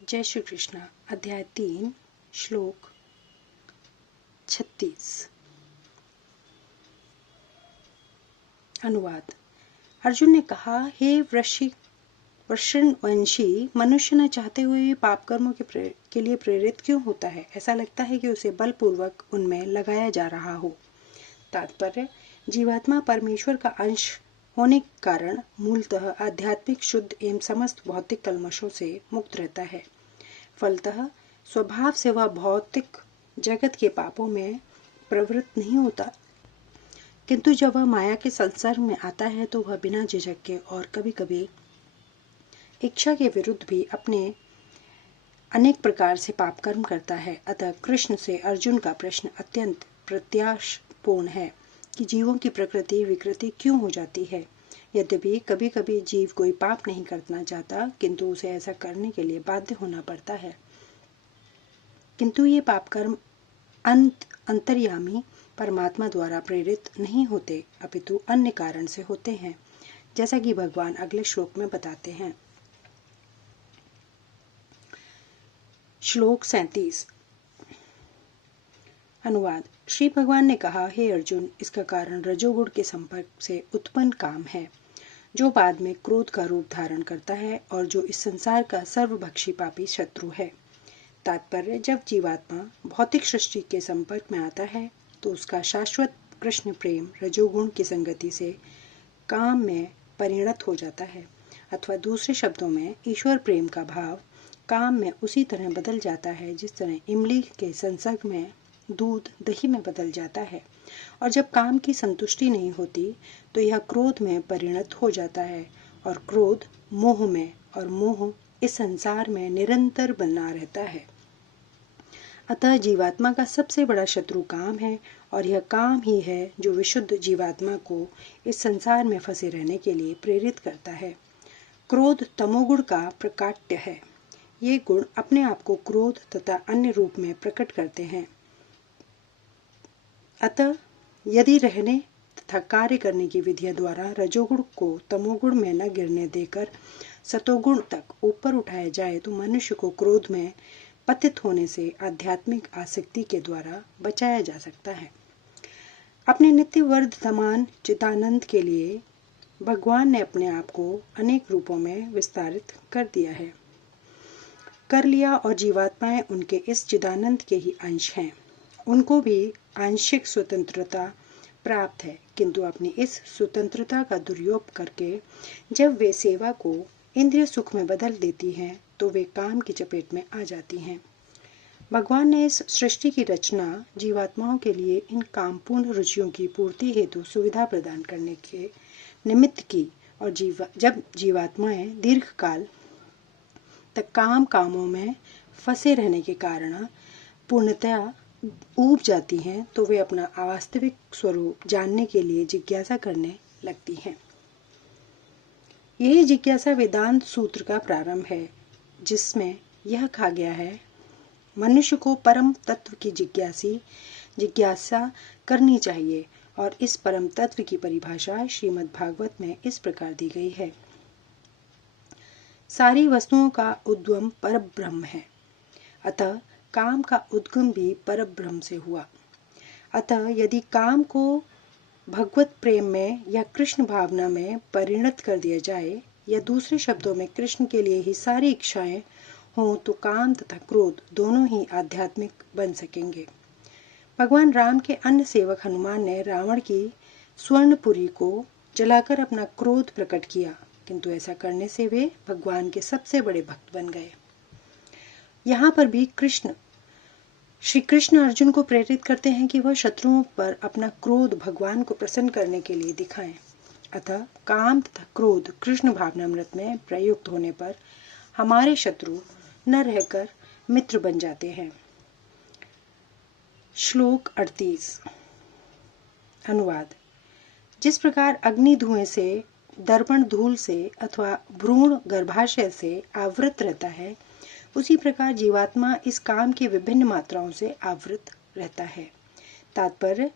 जय श्री कृष्ण। अध्याय 3 श्लोक 36। अनुवाद। अर्जुन ने कहा, हे वृषणवंशी, मनुष्य न चाहते हुए भी पाप कर्मों के लिए प्रेरित क्यों होता है? ऐसा लगता है कि उसे बलपूर्वक उनमें लगाया जा रहा हो। तात्पर्य: जीवात्मा परमेश्वर का अंश होने के कारण मूलतः आध्यात्मिक, शुद्ध एवं समस्त भौतिक कल्मशों से मुक्त रहता है। फलतः स्वभाव से वह भौतिक जगत के पापों में प्रवृत्त नहीं होता, किंतु जब वह माया के संसर्ग में आता है तो वह बिना झिझक के और कभी कभी इच्छा के विरुद्ध भी अपने अनेक प्रकार से पाप कर्म करता है। अतः कृष्ण से अर्जुन का प्रश्न अत्यंत प्रत्याशपूर्ण है कि जीवों की प्रकृति विकृति क्यों हो जाती है। यद्यपि कभी कभी जीव कोई पाप नहीं करना चाहता, किंतु उसे ऐसा करने के लिए बाध्य होना पड़ता है। किंतु ये पाप कर्म अंतर्यामी परमात्मा द्वारा प्रेरित नहीं होते, अपितु अन्य कारण से होते हैं, जैसा कि भगवान अगले श्लोक में बताते हैं। श्लोक 37। अनुवाद। श्री भगवान ने कहा, हे अर्जुन, इसका कारण रजोगुण के संपर्क से उत्पन्न काम है, जो बाद में क्रोध का रूप धारण करता है और जो इस संसार का सर्वभक्षी पापी शत्रु है। तात्पर्य: जब जीवात्मा भौतिक सृष्टि के संपर्क में आता है तो उसका शाश्वत कृष्ण प्रेम रजोगुण की संगति से काम में परिणत हो जाता है, अथवा दूसरे शब्दों में ईश्वर प्रेम का भाव काम में उसी तरह बदल जाता है जिस तरह इमली के संसर्ग में दूध दही में बदल जाता है। और जब काम की संतुष्टि नहीं होती तो यह क्रोध में परिणत हो जाता है, और क्रोध मोह में, और मोह इस संसार में निरंतर बना रहता है। अतः जीवात्मा का सबसे बड़ा शत्रु काम है, और यह काम ही है जो विशुद्ध जीवात्मा को इस संसार में फंसे रहने के लिए प्रेरित करता है। क्रोध तमोगुण का प्रकाट्य है। ये गुण अपने आप को क्रोध तथा अन्य रूप में प्रकट करते हैं। अतः यदि रहने तथा कार्य करने की विधियों द्वारा रजोगुण को तमोगुण में न गिरने देकर सतोगुण तक ऊपर उठाया जाए तो मनुष्य को क्रोध में पतित होने से आध्यात्मिक आसक्ति के द्वारा बचाया जा सकता है। अपने नित्य वर्धमान चिदानंद के लिए भगवान ने अपने आप को अनेक रूपों में विस्तारित कर लिया और जीवात्माएं उनके इस चिदानंद के ही अंश हैं। उनको भी आंशिक स्वतंत्रता प्राप्त है, किंतु अपनी इस स्वतंत्रता का दुरुपयोग करके जब वे सेवा को इंद्रिय सुख में बदल देती हैं तो वे काम की चपेट में आ जाती हैं। भगवान ने इस सृष्टि की रचना जीवात्माओं के लिए इन कामपूर्ण रुचियों की पूर्ति हेतु सुविधा प्रदान करने के निमित्त की, और जब जीवात्माएं दीर्घ काल तक कामों में फंसे रहने के कारण पूर्णतया ऊब जाती हैं तो वे अपना वास्तविक स्वरूप जानने के लिए जिज्ञासा करने लगती हैं। यही जिज्ञासा वेदांत सूत्र का प्रारंभ है, जिसमें यह कहा गया है, मनुष्य को परम तत्व की जिज्ञासा करनी चाहिए। और इस परम तत्व की परिभाषा श्रीमद् भागवत में इस प्रकार दी गई है, सारी वस्तुओं का उद्गम परब्रह्म है, अतः काम का उद्गम भी परब्रह्म से हुआ। अतः यदि काम को भगवत प्रेम में या कृष्ण भावना में परिणत कर दिया जाए, या दूसरे शब्दों में कृष्ण के लिए ही सारी इच्छाएं हों, तो काम तथा क्रोध दोनों ही आध्यात्मिक बन सकेंगे। भगवान राम के अन्य सेवक हनुमान ने रावण की स्वर्णपुरी को जलाकर अपना क्रोध प्रकट किया, किंतु ऐसा करने से वे भगवान के सबसे बड़े भक्त बन गए। यहाँ पर भी श्री कृष्ण अर्जुन को प्रेरित करते हैं कि वह शत्रुओं पर अपना क्रोध भगवान को प्रसन्न करने के लिए दिखाएं। अतः काम तथा क्रोध कृष्ण भावनामृत में प्रयुक्त होने पर हमारे शत्रु न रहकर मित्र बन जाते हैं। श्लोक 38। अनुवाद। जिस प्रकार अग्नि धुएं से, दर्पण धूल से अथवा भ्रूण गर्भाशय से आवृत रहता है, उसी प्रकार जीवात्मा इस काम की विभिन्न मात्राओं से आवृत रहता है। तात्पर्य: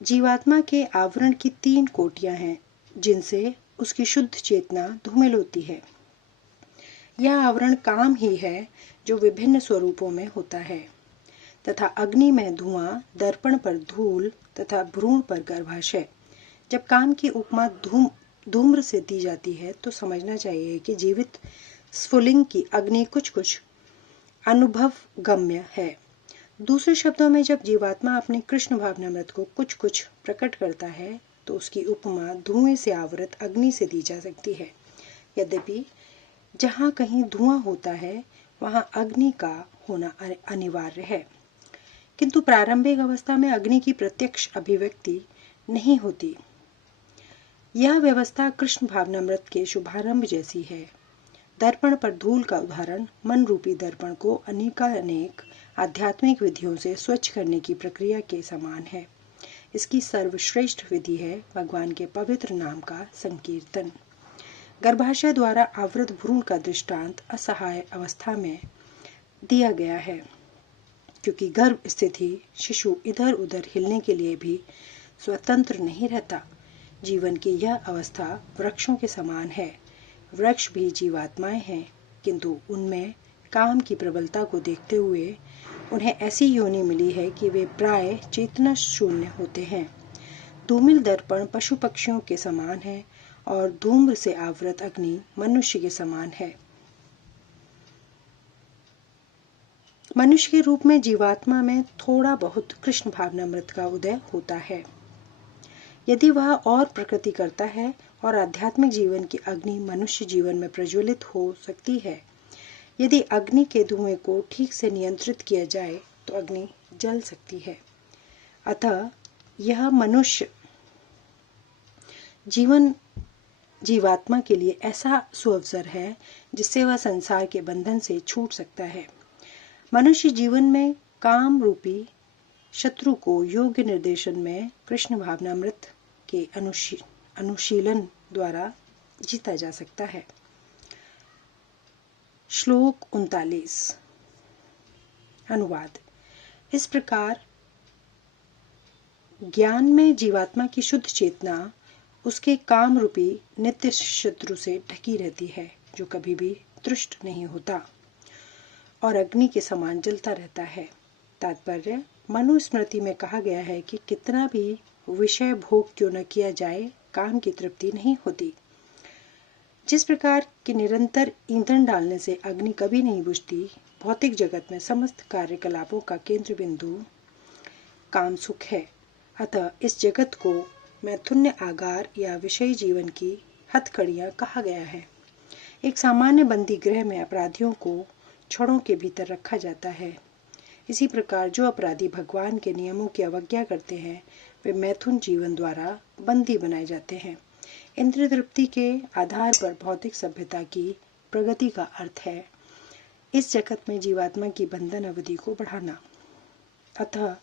जीवात्मा के आवरण की 3 कोटियां हैं, जिनसे उसकी शुद्ध चेतना धूमिल होती है। यह आवरण काम ही है जो विभिन्न स्वरूपों में होता है तथा अग्नि में धुआं, दर्पण पर धूल तथा भ्रूण पर गर्भाशय। जब काम की उपमा धूम्र से दी जाती है तो समझना चाहिए कि जीवित स्फुलिंग की अग्नि कुछ कुछ अनुभव गम्य है। दूसरे शब्दों में जब जीवात्मा अपने कृष्ण भावनामृत को कुछ कुछ प्रकट करता है तो उसकी उपमा धुएं से आवृत अग्नि से दी जा सकती है। यद्यपि जहाँ कहीं धुआं होता है वहाँ अग्नि का होना अनिवार्य है, किंतु प्रारंभिक अवस्था में अग्नि की प्रत्यक्ष अभिव्यक्ति नहीं होती। यह व्यवस्था कृष्ण भावनामृत के शुभारंभ जैसी है। दर्पण पर धूल का उदाहरण मन रूपी दर्पण को अनेक आध्यात्मिक विधियों से स्वच्छ करने की प्रक्रिया के समान है। इसकी सर्वश्रेष्ठ विधि है भगवान के पवित्र नाम का संकीर्तन। गर्भाशय द्वारा आवृत भ्रूण का दृष्टांत असहाय अवस्था में दिया गया है, क्योंकि गर्भ स्थिति शिशु इधर उधर हिलने के लिए भी स्वतंत्र नहीं रहता। जीवन की यह अवस्था वृक्षों के समान है। वृक्ष भी जीवात्माएं हैं, किंतु उनमें काम की प्रबलता को देखते हुए उन्हें ऐसी योनि मिली है कि वे प्राय चेतना शून्य होते हैं। धूमिल दर्पण पशु पक्षियों के समान है और धूम्र से आवृत अग्नि मनुष्य के समान है। मनुष्य के रूप में जीवात्मा में थोड़ा बहुत कृष्ण भावनामृत का उदय होता है। यदि वह और प्रकृति करता है और आध्यात्मिक जीवन की अग्नि मनुष्य जीवन में प्रज्वलित हो सकती है। यदि अग्नि के धुएं को ठीक से नियंत्रित किया जाए तो अग्नि जल सकती है। अतः यह मनुष्य जीवन जीवात्मा के लिए ऐसा सुअवसर है जिससे वह संसार के बंधन से छूट सकता है। मनुष्य जीवन में काम रूपी शत्रु को योग्य निर्देशन में कृष्ण भावनामृत के अनुशीलन द्वारा जीता जा सकता है। श्लोक 39 अनुवाद। इस प्रकार ज्ञान में जीवात्मा की शुद्ध चेतना उसके काम रूपी नित्य शत्रु से ढकी रहती है, जो कभी भी तृष्ट नहीं होता और अग्नि के समान जलता रहता है। तात्पर्य, मनुस्मृति में कहा गया है कि कितना भी विषय भोग क्यों न किया जाए, काम की तृप्ति नहीं होती। जिस प्रकार कि निरंतर ईंधन डालने से अग्नि कभी नहीं बुझती, भौतिक जगत में समस्त कार्यकलापों का केंद्र बिंदु काम सुख है। अतः इस जगत को मैथुन्य आगार या विषय जीवन की हथकड़ियां कहा गया है। एक सामान्य बंदी गृह में अपराधियों को छड़ों के भीतर रखा जाता है। इसी प्रकार जो अपराधी भगवान के नियमों की अवज्ञा करते हैं वे मैथुन जीवन द्वारा बंदी बनाए जाते हैं। इंद्रिय तृप्ति के आधार पर भौतिक सभ्यता की प्रगति का अर्थ है इस जगत में जीवात्मा की बंधन अवधि को बढ़ाना। अतः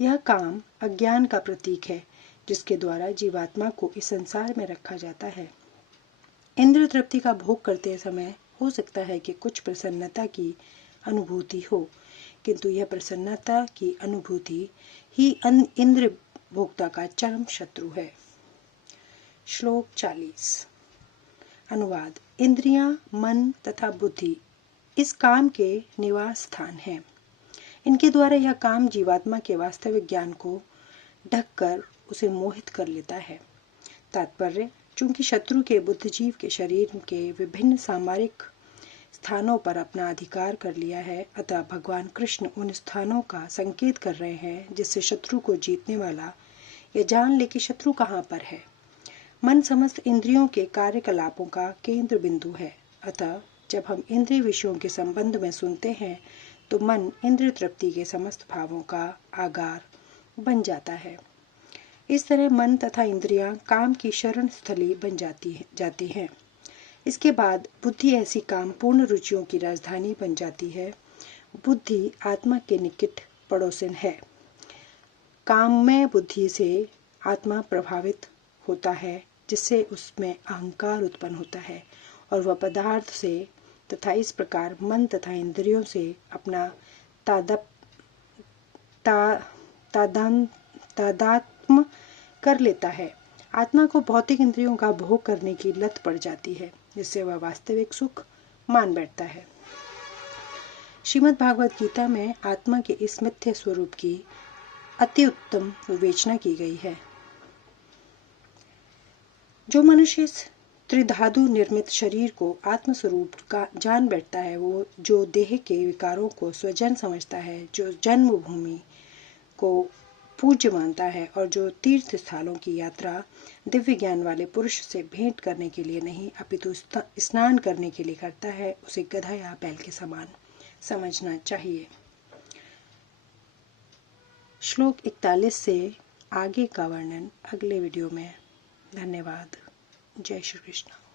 यह काम अज्ञान का प्रतीक है जिसके द्वारा जीवात्मा को इस संसार में रखा जाता है। इंद्रिय तृप्ति का भोग करते समय हो सकता है कि कुछ प्रसन्नता की अनुभूति हो, किंतु यह प्रसन्नता की अनुभूति ही इंद्रिय भोक्ता का चरम शत्रु है। श्लोक 40 अनुवाद। इंद्रियां, मन तथा बुद्धि इस काम के निवास स्थान हैं। इनके द्वारा यह काम जीवात्मा के वास्तविक ज्ञान को ढककर उसे मोहित कर लेता है। तात्पर्य, चूंकि शत्रु के बुद्धिजीव के शरीर के विभिन्न सामरिक स्थानों पर अपना अधिकार कर लिया है, अतः भगवान कृष्ण उन स्थानों का संकेत कर रहे हैं जिससे शत्रु को जीतने वाला यह जान ले कि शत्रु कहाँ पर है। मन समस्त इंद्रियों के कार्यकलापों का केंद्र बिंदु है। अतः जब हम इंद्रिय विषयों के संबंध में सुनते हैं तो मन इंद्रिय तृप्ति के समस्त भावों का आगार बन जाता है। इस तरह मन तथा इंद्रियां काम की शरण स्थली बन जाती हैं। इसके बाद बुद्धि ऐसी काम पूर्ण रुचियों की राजधानी बन जाती है। बुद्धि आत्मा के निकट पड़ोसन है। काम में बुद्धि से आत्मा प्रभावित होता है, जिससे उसमें अहंकार उत्पन्न होता है और वह पदार्थ से तथा इस प्रकार मन तथा इंद्रियों से अपना तादात्म्य कर लेता है। आत्मा को भौतिक इंद्रियों का भोग करने की लत पड़ जाती है, जिससे वह वास्तविक सुख मान बैठता है। श्रीमद् भागवत गीता में आत्मा के इस मिथ्य स्वरूप की अति उत्तम विवेचना की गई है। जो मनुष्य इस त्रिधातु निर्मित शरीर को आत्मस्वरूप का जान बैठता है, वो जो देह के विकारों को स्वजन समझता है, जो जन्मभूमि को पूज्य मानता है और जो तीर्थ स्थलों की यात्रा दिव्य ज्ञान वाले पुरुष से भेंट करने के लिए नहीं अपितु स्नान करने के लिए करता है, उसे गधा या बैल के समान समझना चाहिए। श्लोक 41 से आगे का वर्णन अगले वीडियो में। धन्यवाद। जय श्री कृष्ण।